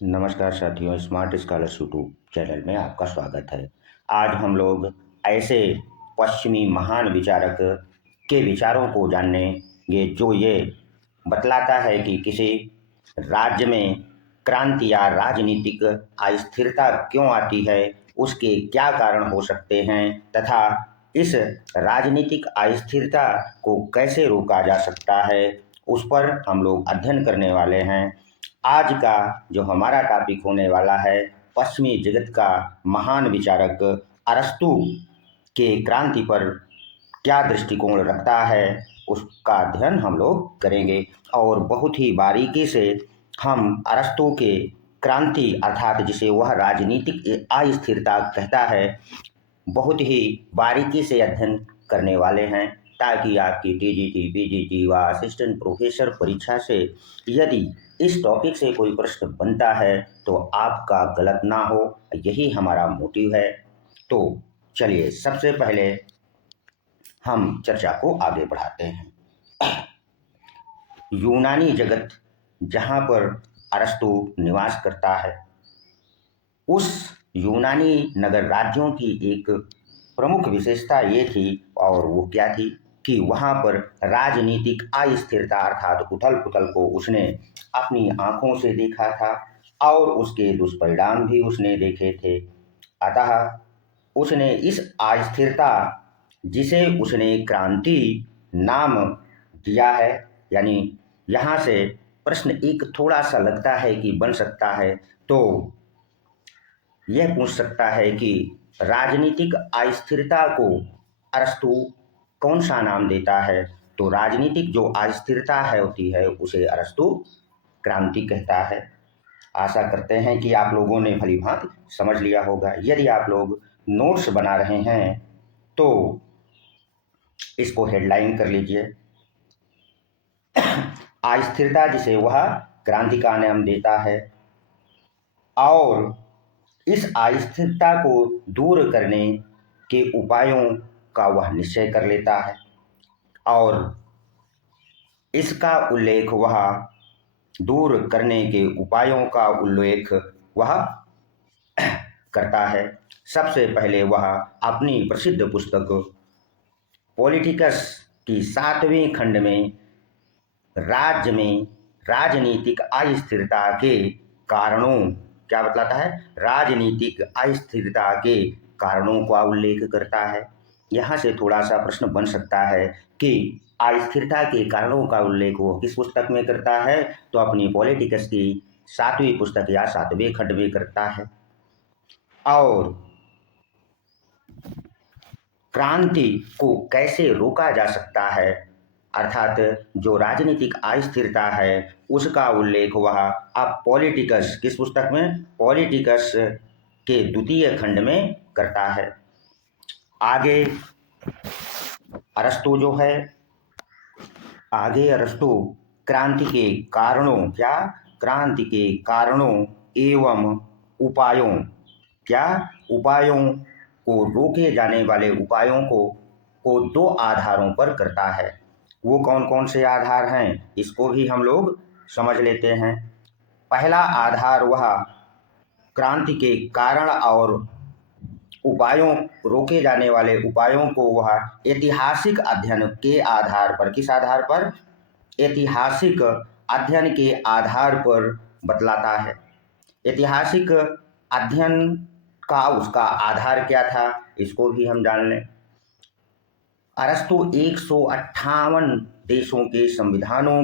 नमस्कार साथियों, smart scholars YouTube channel में आपका स्वागत है। आज हम लोग ऐसे पश्चिमी महान विचारक के विचारों को जानेंगे जो ये बतलाता है कि किसी राज्य में क्रांति या राजनीतिक अस्थिरता क्यों आती है, उसके क्या कारण हो सकते हैं तथा इस राजनीतिक अस्थिरता को कैसे रोका जा सकता है, उस पर हम लोग अध्ययन करने वाले हैं। आज का जो हमारा टॉपिक होने वाला है, पश्चिमी जगत का महान विचारक अरस्तू के क्रांति पर क्या दृष्टिकोण रखता है, उसका अध्ययन हम लोग करेंगे और बहुत ही बारीकी से हम अरस्तू के क्रांति अर्थात जिसे वह राजनीतिक अस्थिरता कहता है, बहुत ही बारीकी से अध्ययन करने वाले हैं ताकि आपकी टीजीटी, पीजीटी व असिस्टेंट प्रोफेसर परीक्षा से यदि इस टॉपिक से कोई प्रश्न बनता है तो आपका गलत ना हो, यही हमारा मोटिव है। तो चलिए सबसे पहले हम चर्चा को आगे बढ़ाते हैं। यूनानी जगत जहाँ पर अरस्तू निवास करता है, उस यूनानी नगर राज्यों की एक प्रमुख विशेषता ये थी, और वो क्या थी कि वहाँ पर राजनीतिक अस्थिरता अर्थात उथल पुथल को उसने अपनी आंखों से देखा था और उसके दुष्परिणाम भी उसने देखे थे। अतः उसने इस अस्थिरता, जिसे उसने क्रांति नाम दिया है, यानी यहाँ से प्रश्न एक थोड़ा सा लगता है कि बन सकता है, तो यह पूछ सकता है कि राजनीतिक अस्थिरता को अरस्तू कौन सा नाम देता है। तो राजनीतिक जो अस्थिरता है होती है उसे अरस्तू क्रांति कहता है। आशा करते हैं कि आप लोगों ने भली भांति समझ लिया होगा। यदि आप लोग नोट्स बना रहे हैं तो इसको हेडलाइन कर लीजिए। अस्थिरता जिसे वह क्रांति का नाम देता है और इस अस्थिरता को दूर करने के उपायों का वह निश्चय कर लेता है और इसका उल्लेख वह दूर करने के उपायों का उल्लेख वह करता है। सबसे पहले वह अपनी प्रसिद्ध पुस्तक पॉलिटिकस की 7वें खंड में राज्य में राजनीतिक अस्थिरता के कारणों, क्या बतलाता है, राजनीतिक अस्थिरता के कारणों का उल्लेख करता है। यहाँ से थोड़ा सा प्रश्न बन सकता है कि अस्थिरता के कारणों का उल्लेख वो किस पुस्तक में करता है, तो अपनी पॉलिटिकस की 7वीं पुस्तक या 7वें खंड में करता है। और क्रांति को कैसे रोका जा सकता है, अर्थात जो राजनीतिक अस्थिरता है उसका उल्लेख वह अब पॉलिटिकस, किस पुस्तक में, पॉलिटिकस के 2य खंड में करता है। आगे अरस्तू जो है, आगे अरस्तू क्रांति के कारणों, क्या, क्रांति के कारणों एवं उपायों, क्या, उपायों को रोके जाने वाले उपायों को 2 आधारों पर करता है। वो कौन कौन से आधार हैं, इसको भी हम लोग समझ लेते हैं। पहला आधार वह क्रांति के कारण और उपायों, रोके जाने वाले उपायों को वह ऐतिहासिक अध्ययन के आधार पर, किस आधार पर, ऐतिहासिक अध्ययन के आधार पर बतलाता है। ऐतिहासिक अध्ययन का उसका आधार क्या था, इसको भी हम जान लें। अरस्तू 158 देशों के संविधानों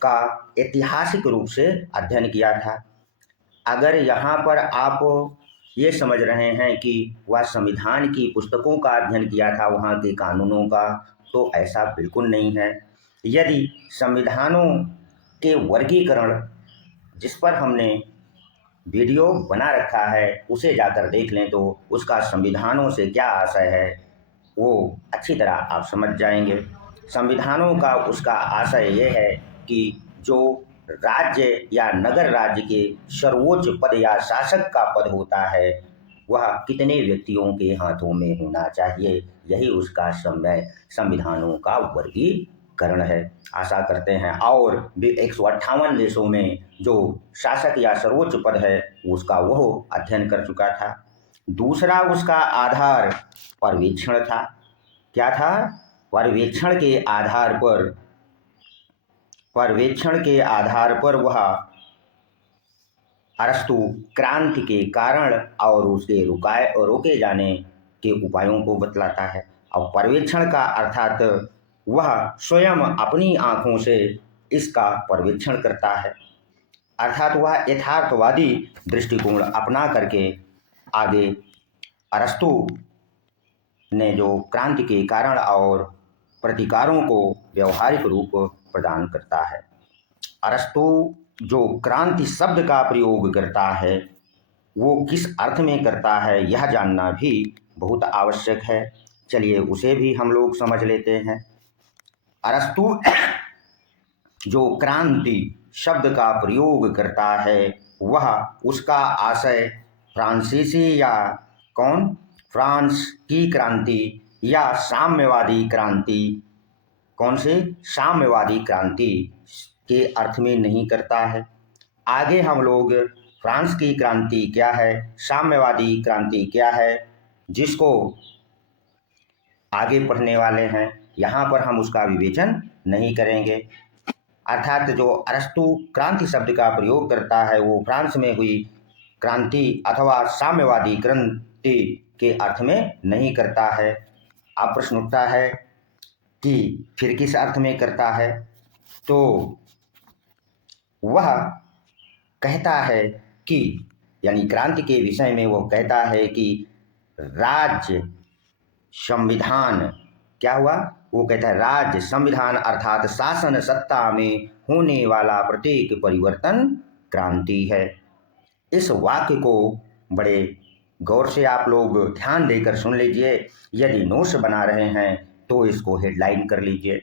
का ऐतिहासिक रूप से अध्ययन किया था। अगर यहाँ पर आप ये समझ रहे हैं कि वह संविधान की पुस्तकों का अध्ययन किया था, वहाँ के कानूनों का, तो ऐसा बिल्कुल नहीं है। यदि संविधानों के वर्गीकरण जिस पर हमने वीडियो बना रखा है उसे जाकर देख लें तो उसका संविधानों से क्या आशय है वो अच्छी तरह आप समझ जाएंगे। संविधानों का उसका आशय ये है कि जो राज्य या नगर राज्य के सर्वोच्च पद या शासक का पद होता है वह कितने व्यक्तियों के हाथों में होना चाहिए, यही उसका समय संविधानों का वर्गीकरण करण है। आशा करते हैं और 158 देशों में जो शासक या सर्वोच्च पद है उसका वह अध्ययन कर चुका था। दूसरा उसका आधार पर्यवेक्षण था। क्या था? पर्यवेक्षण के आधार पर वह अरस्तु क्रांति के कारण और उसके रोके जाने के उपायों को बतलाता है। और पर्यवेक्षण का अर्थात वह स्वयं अपनी आंखों से इसका पर्यवेक्षण करता है, अर्थात वह यथार्थवादी दृष्टिकोण अपना करके आगे अरस्तु ने जो क्रांति के कारण और प्रतिकारों को व्यवहारिक रूप प्रदान करता है। अरस्तु जो क्रांति शब्द का प्रयोग करता है वो किस अर्थ में करता है यह जानना भी बहुत आवश्यक है। चलिए उसे भी हम लोग समझ लेते हैं। अरस्तु जो क्रांति शब्द का प्रयोग करता है वह उसका आशय फ्रांसीसी या फ्रांस की क्रांति या साम्यवादी क्रांति, कौन से साम्यवादी क्रांति के अर्थ में नहीं करता है। आगे हम लोग फ्रांस की क्रांति क्या है, साम्यवादी क्रांति क्या है, जिसको आगे पढ़ने वाले हैं, यहाँ पर हम उसका विवेचन नहीं करेंगे। अर्थात जो अरस्तु क्रांति शब्द का प्रयोग करता है वो फ्रांस में हुई क्रांति अथवा साम्यवादी क्रांति के अर्थ में नहीं करता है। अब प्रश्न उठता है कि फिर किस अर्थ में करता है? तो वह कहता है कि यानी क्रांति के विषय में वो कहता है कि राज्य संविधान क्या हुआ? वो कहता है राज्य संविधान अर्थात शासन सत्ता में होने वाला प्रत्येक परिवर्तन क्रांति है। इस वाक्य को बड़े गौर से आप लोग ध्यान देकर सुन लीजिए। यदि नोट्स बना रहे हैं तो इसको हेडलाइन कर लीजिए।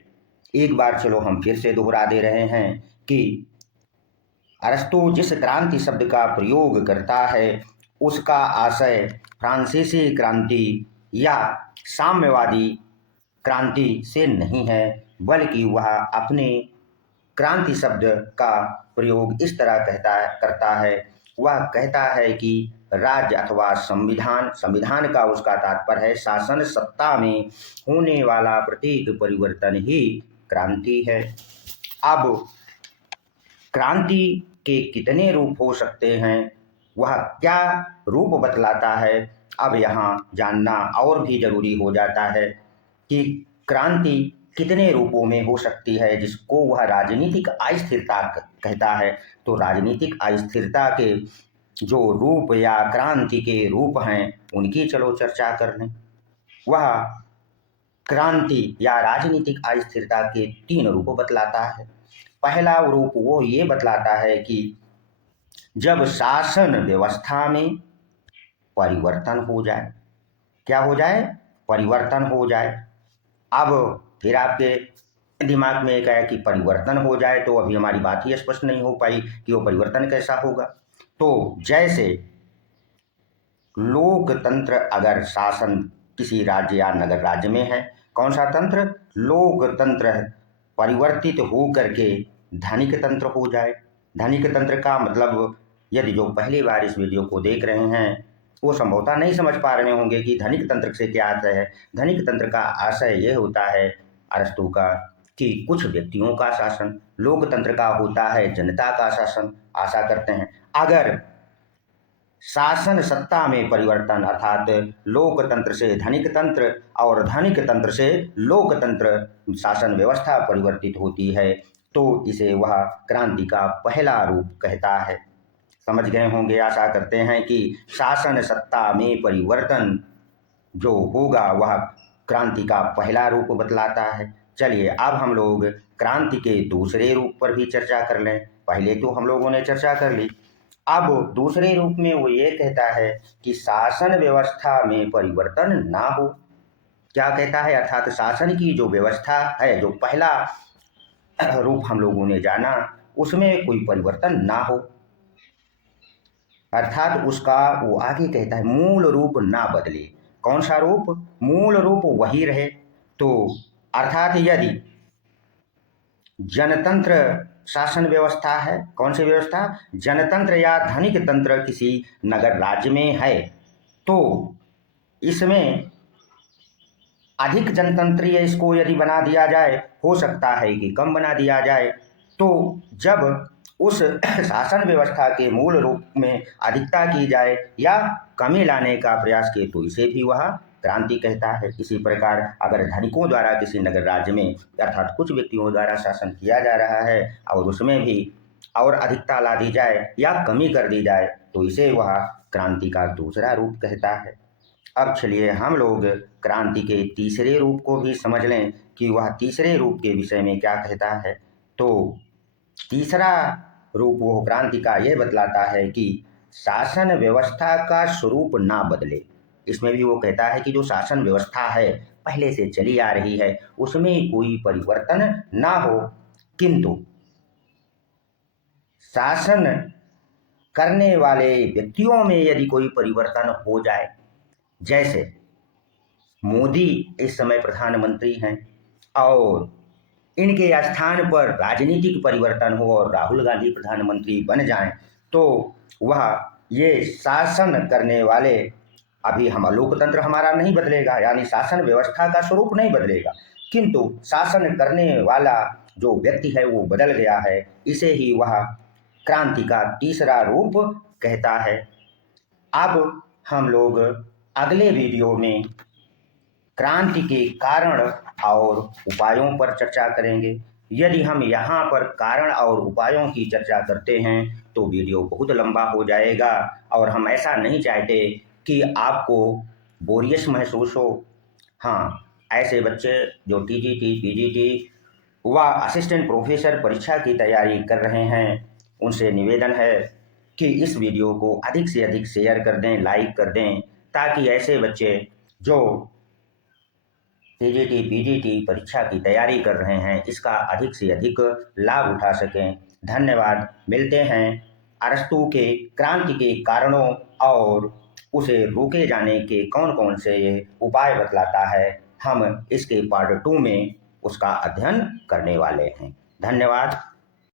एक बार चलो हम फिर से दोहरा दे रहे हैं कि अरस्तु जिस क्रांति शब्द का प्रयोग करता है उसका आशय फ्रांसीसी क्रांति या साम्यवादी क्रांति से नहीं है, बल्कि वह अपने क्रांति शब्द का प्रयोग इस तरह करता है। वह कहता है कि राज्य अथवा संविधान का उसका तात्पर्य है शासन सत्ता में होने वाला प्रत्येक परिवर्तन ही क्रांति है। अब क्रांति के कितने रूप हो सकते हैं, वह क्या रूप बतलाता है, अब यहाँ जानना और भी जरूरी हो जाता है कि क्रांति कितने रूपों में हो सकती है, जिसको वह राजनीतिक अस्थिरता कहता है। तो राजनीतिक अस्थिरता के जो रूप या क्रांति के रूप हैं उनकी चलो चर्चा कर लें। वह क्रांति या राजनीतिक अस्थिरता के 3 रूप बतलाता है। पहला रूप वो ये बतलाता है कि जब शासन व्यवस्था में परिवर्तन हो जाए, क्या हो जाए? परिवर्तन हो जाए। अब फिर आपके दिमाग में एक आया कि परिवर्तन हो जाए, तो अभी हमारी बात ही स्पष्ट नहीं हो पाई कि वो परिवर्तन कैसा होगा। तो जैसे लोकतंत्र अगर शासन किसी राज्य या नगर राज्य में है, कौन सा तंत्र? लोकतंत्र परिवर्तित हो करके धनिक तंत्र हो जाए। धनिक तंत्र का मतलब यदि जो पहली बार इस वीडियो को देख रहे हैं वो संभवतः नहीं समझ पा रहे होंगे कि धनिक तंत्र से क्या अर्थ है। धनिक तंत्र का आशय यह होता है अरस्तु का कि कुछ व्यक्तियों का शासन, लोकतंत्र का होता है जनता का शासन। आशा करते हैं अगर शासन सत्ता में परिवर्तन अर्थात लोकतंत्र से धनिक तंत्र और धनिक तंत्र से लोकतंत्र शासन व्यवस्था परिवर्तित होती है तो इसे वह क्रांति का पहला रूप कहता है। समझ गए होंगे। आशा करते हैं कि शासन सत्ता में परिवर्तन जो होगा वह क्रांति का पहला रूप बतलाता है। चलिए अब हम लोग क्रांति के दूसरे रूप पर भी चर्चा कर लें। पहले तो हम लोगों ने चर्चा कर ली, अब दूसरे रूप में वो ये कहता है कि शासन व्यवस्था में परिवर्तन ना हो। क्या कहता है? अर्थात शासन की जो व्यवस्था है, जो पहला रूप हम लोगों ने जाना, उसमें कोई परिवर्तन ना हो, अर्थात उसका वो आगे कहता है मूल रूप ना बदले। कौन सा रूप? मूल रूप वही रहे। तो अर्थात यदि जनतंत्र शासन व्यवस्था है। कौन सी व्यवस्था? जनतंत्र या धनिक तंत्र किसी नगर राज्य में है तो इसमें अधिक जनतंत्रीय इसको यदि बना दिया जाए, हो सकता है कि कम बना दिया जाए, तो जब उस शासन व्यवस्था के मूल रूप में अधिकता की जाए या कमी लाने का प्रयास किए तो इसे भी वह क्रांति कहता है। इसी प्रकार अगर धनिकों द्वारा किसी नगर राज्य में अर्थात कुछ व्यक्तियों द्वारा शासन किया जा रहा है और उसमें भी और अधिकता ला दी जाए या कमी कर दी जाए तो इसे वह क्रांति का दूसरा रूप कहता है। अब चलिए हम लोग क्रांति के तीसरे रूप को भी समझ लें कि वह तीसरे रूप के विषय में क्या कहता है। तो तीसरा रूप वो क्रांति का यह बतलाता है कि शासन व्यवस्था का स्वरूप ना बदले। इसमें भी वो कहता है कि जो शासन व्यवस्था है पहले से चली आ रही है उसमें कोई परिवर्तन ना हो, किंतु शासन करने वाले व्यक्तियों में यदि कोई परिवर्तन हो जाए, जैसे मोदी इस समय प्रधानमंत्री हैं और इनके स्थान पर राजनीतिक परिवर्तन हो और राहुल गांधी प्रधानमंत्री बन जाएं तो वह ये शासन करने वाले, अभी हम लोकतंत्र हमारा नहीं बदलेगा यानी शासन व्यवस्था का स्वरूप नहीं बदलेगा, किंतु शासन करने वाला जो व्यक्ति है वो बदल गया है, इसे ही वह क्रांति का तीसरा रूप कहता है। अब हम लोग अगले वीडियो में क्रांति के कारण और उपायों पर चर्चा करेंगे। यदि हम यहाँ पर कारण और उपायों की चर्चा करते हैं तो वीडियो बहुत लंबा हो जाएगा और हम ऐसा नहीं चाहते कि आपको बोरियस महसूस हो। हाँ, ऐसे बच्चे जो टीजीटी, पीजीटी व असिस्टेंट प्रोफेसर परीक्षा की तैयारी कर रहे हैं, उनसे निवेदन है कि इस वीडियो को अधिक से अधिक शेयर कर दें, लाइक कर दें, ताकि ऐसे बच्चे जो टीजीटी, पीजीटी परीक्षा की तैयारी कर रहे हैं इसका अधिक से अधिक लाभ उठा सकें। धन्यवाद। मिलते हैं अरस्तू के क्रांति के कारणों और उसे रोके जाने के कौन कौन से उपाय बतलाता है, हम इसके पार्ट 2 में उसका अध्ययन करने वाले हैं। धन्यवाद।